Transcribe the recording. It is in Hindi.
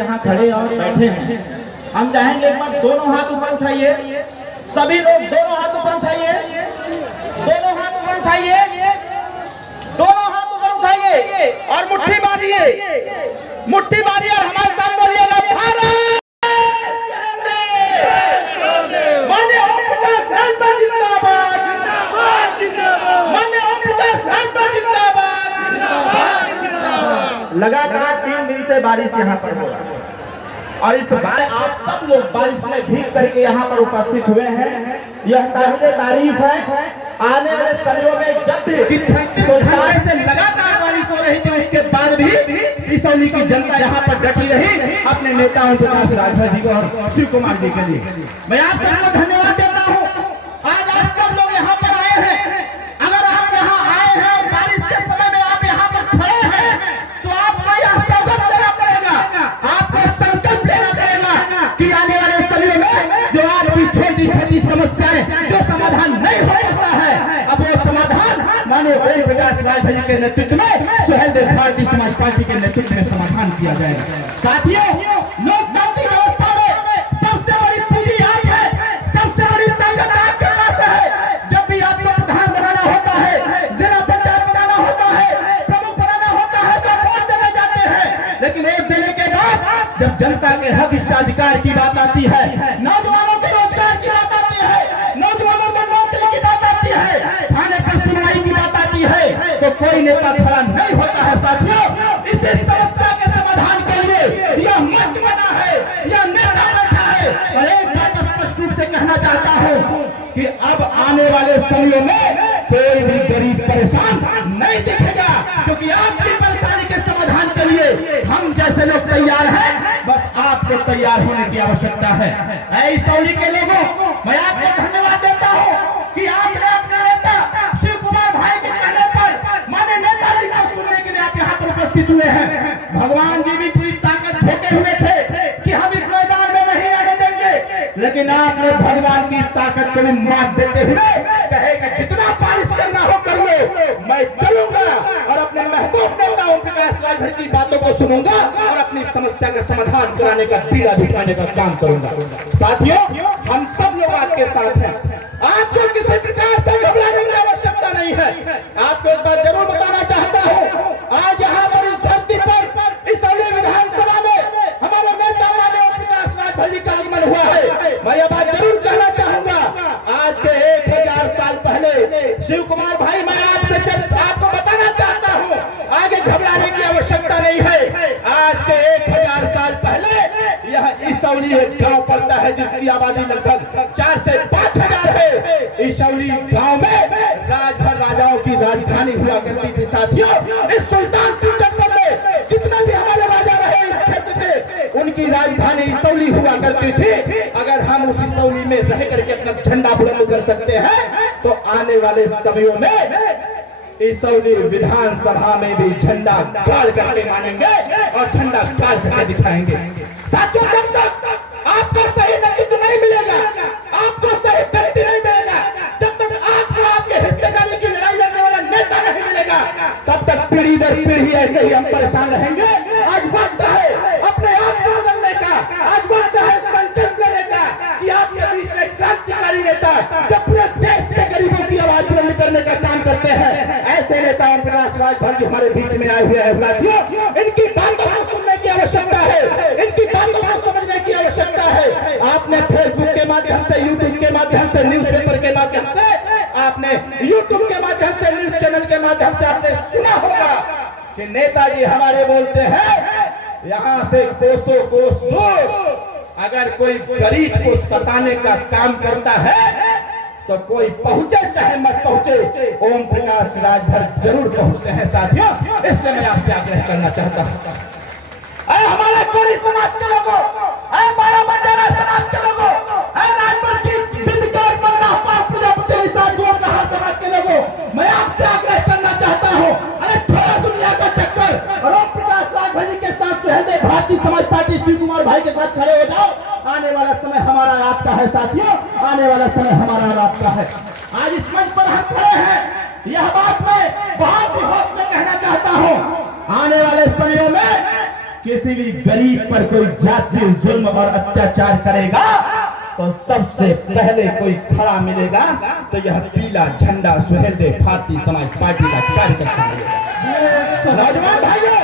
यहाँ खड़े और बैठे हैं। हम चाहेंगे एक बार दोनों हाथ ऊपर उठाइए, सभी लोग दोनों हाथ ऊपर उठाइए, दोनों हाथ ऊपर उठाइए, दोनों हाथ ऊपर उठाइए और मुट्ठी बांधिए, मुट्ठी बांधिए और हमारे साथ बोलिएगा भारत माननीय ओम प्रकाश राजभर जिंदाबाद, जिंदाबाद जिंदाबाद, माननीय ओम प्रकाश राजभर जिंदाबाद, जिंदाबाद। लगातार 3 दिन से बारिश यहाँ पर हो रहा है और इस बार आप सब लोग बारिश में भीग करके यहाँ पर उपस्थित हुए हैं। यह काबिले तारीफ है। आने वाले समयों में जब भी 36 घंटे से लगातार बारिश हो रही थी, उसके बाद भी सिसौली की जनता यहाँ पर डटी रही अपने नेता ओम प्रकाश राजभर जी को और शिव कुमार जी के लिए। मैं आप सबको धन्यवाद देता हूँ। आज आप सब लोग यहाँ पर आए हैं। अगर आप यहाँ आए हैं और बारिश के समय में आप यहाँ पर खड़े हैं तो आपको यह सौगंध देना पड़ेगा, आपको संकल्प लेना पड़ेगा कि आने वाले समय में जो आपकी छोटी छोटी समस्याएं जो समाधान नहीं हो पाता है, अब वो समाधान माननीय ओम प्रकाश राजभर जी के नेतृत्व में सुहेलदेव भारतीय समाज पार्टी के नेतृत्व में समाधान किया जाएगा। साथियों, लोकतांत्रिक व्यवस्था में सबसे बड़ी पूंजी आप है, सबसे बड़ी ताकत आपके पास है। जब भी आपको प्रधान बनाना होता है, जिला पंचायत बनाना होता है, प्रमुख बनाना होता है तो वोट देने जाते हैं, लेकिन वोट देने के बाद जब जनता के हक इच्छाधिकार की बात आती है, नौजवानों के रोजगार की बात आती है, नौजवानों को नौकरी की बात आती है, थाने पर सुनवाई की बात आती है, तो कोई नेता खड़ा नहीं होता है। साथियों, इसी समस्या के समाधान के लिए यह मंच बना है, यह नेता बैठा है। और एक बात स्पष्ट रूप से कहना चाहता हूँ कि अब आने वाले समयों में कोई भी गरीब परेशान नहीं दिखेगा, क्योंकि आपकी परेशानी के समाधान के लिए हम जैसे लोग तैयार हैं। बस आपको तैयार होने की आवश्यकता है। सिसौली के लोगों, मैं आपको धन्यवाद देता हूँ कि आपने अपने नेता शिव कुमार भाई के कहने पर माननीय नेताजी को सुनने के लिए आप यहाँ पर उपस्थित हुए हैं। भगवान जी भी पूरी ताकत झोंके हुए थे कि हम इस मैदान में नहीं आने देंगे, लेकिन आपने भगवान की ताकत को भी मात देते हुए कहे कि जितना बारिश करना हो कर लो, मैं चलूंगा और अपने महबूब नेता ओम प्रकाश राजभर की बातों को सुनूंगा और अपनी समस्या का समाधान कराने का पीड़ा दिखाने का काम करूंगा। साथियों, हम सब लोग आपके साथ हैं। आपको किसी प्रकार से घबराने की आवश्यकता नहीं है। आपको एक बात जरूर बताना चाहता हूँ, आज यहाँ पर इस धरती पर इस विधानसभा में हमारे नेता माननीय ओम प्रकाश राजभर जी का आगमन हुआ है। मैं यह बात जरूर कहना चाहूंगा, आज के 1000 साल पहले शिव कुमार भाई, मैं आपको बताना चाहता हूँ, आगे घबराने की आवश्यकता नहीं है। आज के 1000 साल पहले यह सिसौली एक गांव पड़ता है जिसकी आबादी लगभग 4 से 5 हजार है। सिसौली गांव में राजभर राजाओं की राजधानी हुआ करती थी। साथियों, इस सुल्तानपुर जनपद में जितने भी हमारे राजा रहे इस क्षेत्र के, उनकी राजधानी सिसौली हुआ करती थी। अगर हम उस सिसौली में रह करके अपना झंडा बुलंद कर सकते हैं तो आने वाले समयों में सिसौली विधानसभा में भी झंडा गाड़ करके मानेंगे और झंडा गाड़ करके दिखाएंगे। साथियों, जब तक आपका सही नेतृत्व नहीं मिलेगा, आपको सही व्यक्ति नहीं मिलेगा, जब तक आपको आपके हिस्सेदारी की लड़ाई लड़ने वाला नेता नहीं मिलेगा, तब तक पीढ़ी दर पीढ़ी ऐसे ही हम परेशान रहेंगे। आज वक्त है अपने आप को बदलने का, आज वक्त है संकल्प लेने का कि आपके बीच में क्रांतिकारी नेता जो पूरे देश के गरीबों की आवाज बुलंद करने का काम करते हैं, ऐसे नेता ओम प्रकाश राजभर जी हमारे बीच में आए हुए हैं। साथियों, इनकी बातों को सुनने की आवश्यकता है, इनकी बातों को समझने की आवश्यकता है। आपने फेसबुक के माध्यम से, यूट्यूब के माध्यम से, न्यूज़पेपर के माध्यम से, आपने यूट्यूब के माध्यम से, न्यूज चैनल के माध्यम से आपने सुना होगा कि नेताजी हमारे बोलते हैं, यहाँ से कोसों कोस दूर अगर कोई गरीब को सताने का काम करता है तो कोई पहुंचे चाहे मत पहुंचे, ओम प्रकाश राजभर जरूर पहुंचते हैं। साथियों, इसलिए मैं आपसे आग्रह करना चाहता हूं, हमारे कोरी समाज के लोगों, बारा बंजारा समाज के लोगों, राजभर की बिंदकर मन्ना प्रजापति निषाद गोल का हर समाज के लोगों, मैं आपसे आग्रह करना चाहता हूं, अरे छोड़ा दुनिया का चक्कर और ओम प्रकाश राजभर जी के साथ सुहेलदेव भारतीय समाज पार्टी शिव कुमार भाई के साथ खड़े हो जाओ। आने वाला समय हमारा आपका है। साथियों, आने वाला समय हमारा आपका है। आज इस मंच पर हम खड़े हैं, यह बात मैं बहुत ही होश में कहना चाहता हूं, आने वाले समयों में किसी भी गरीब पर कोई जाति जुल्म और अत्याचार करेगा तो सबसे पहले कोई खड़ा मिलेगा तो यह पीला झंडा सुहेलदेव भारतीय समाज पार्टी का कार्यकर्ता मिलेगा। नौजवान भाइयों,